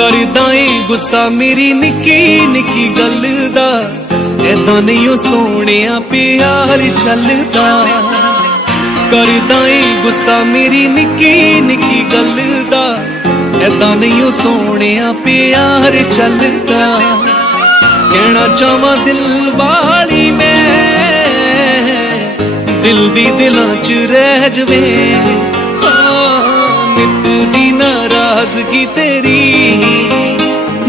करदा ए गुस्सा मेरी निक्की निक्की गल दा, ऐदां नहीं ओ सोहणिया प्यार चलदा। करदा ए गुस्सा मेरी निक्की निक्की गल दा, ऐदां नहीं ओ सोहणिया प्यार चलदा। कहना चाहवां दिल वाली मैं, दिल दी दिलां च रह जवे। नित दी नाराजगी तेरी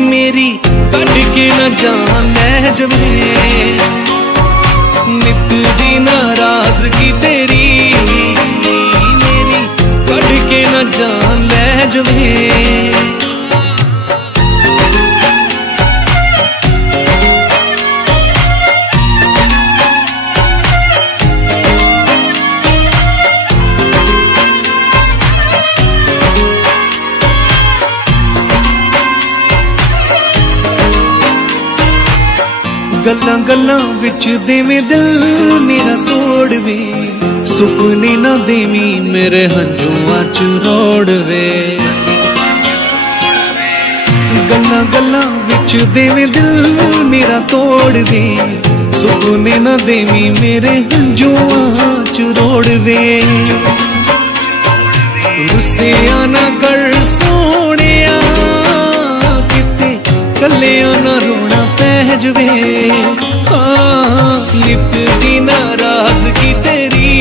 मेरी कट के न जान ले जवे। नित दी नाराजगी तेरी मेरी कट के न जान ले जवे। गल्लां गल्लां विच देवें दिल मेरा तोड़वे, सुपने ना देवी मेरे हंजुआं च रोड़वे। गल्लां गल्लां विच देवें दिल मेरा तोड़वे, सुपने ना देवी मेरे हंजुआं च रोड़वे। रुस्सिया ना कर सोहणिया किते कल्लिया ना रोना पै जवे। नित दी नाराजगी तेरी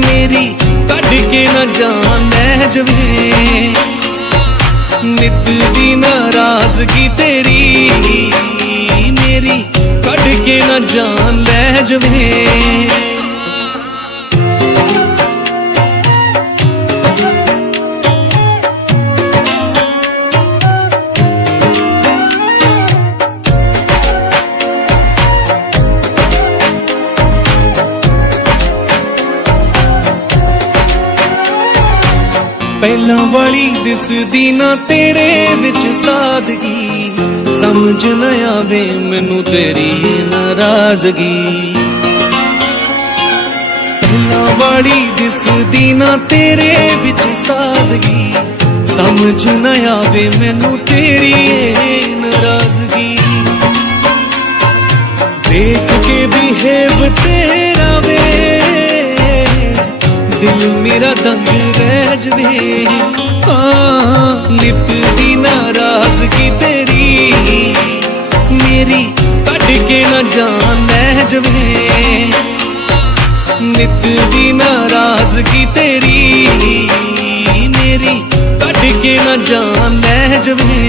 मेरी कट के न जान ले जवे। नित दी नाराजगी तेरी मेरी कट के न जान ले जवे। पहला वाली दिसदी ना तेरे विच सादगी, समझ न आवे मैनू तेरी नाराजगी। पहला वाली दिसदी ना तेरे विच सादगी, समझ न आवे मैनू तेरी नाराजगी। देख के बिहेव तेरा वे दिल मेरा दंग रह जवे। नित दी नाराजगी तेरी मेरी कट के न जान ले जवे। नित दी नाराजगी तेरी मेरी कट के न जान ले जवे।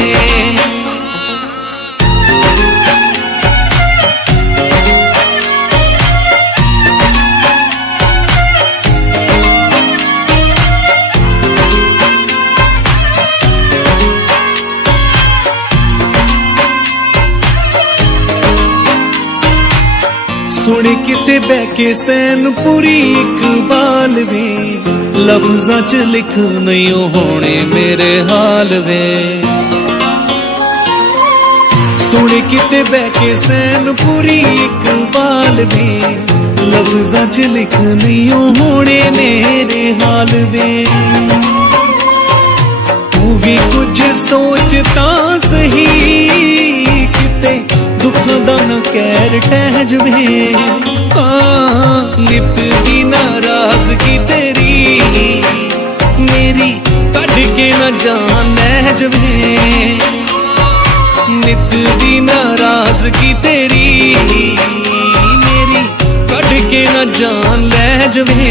सुन किते बह के सैन पूरी इकबाल वे, लफ्जां च लिख नहीं होने मेरे हाल वे। सुन किते बह के सैन पूरी इकबाल वे, लफ्जां च लिख नहीं होने मेरे हाल वे। तू भी कुछ सोचता सही किते दुखां दा न कहर टह जवे। नित दी नाराजगी तेरी मेरी कट के न जान ले जवे। नित दी नाराजगी तेरी मेरी कट के न जान ले जवे।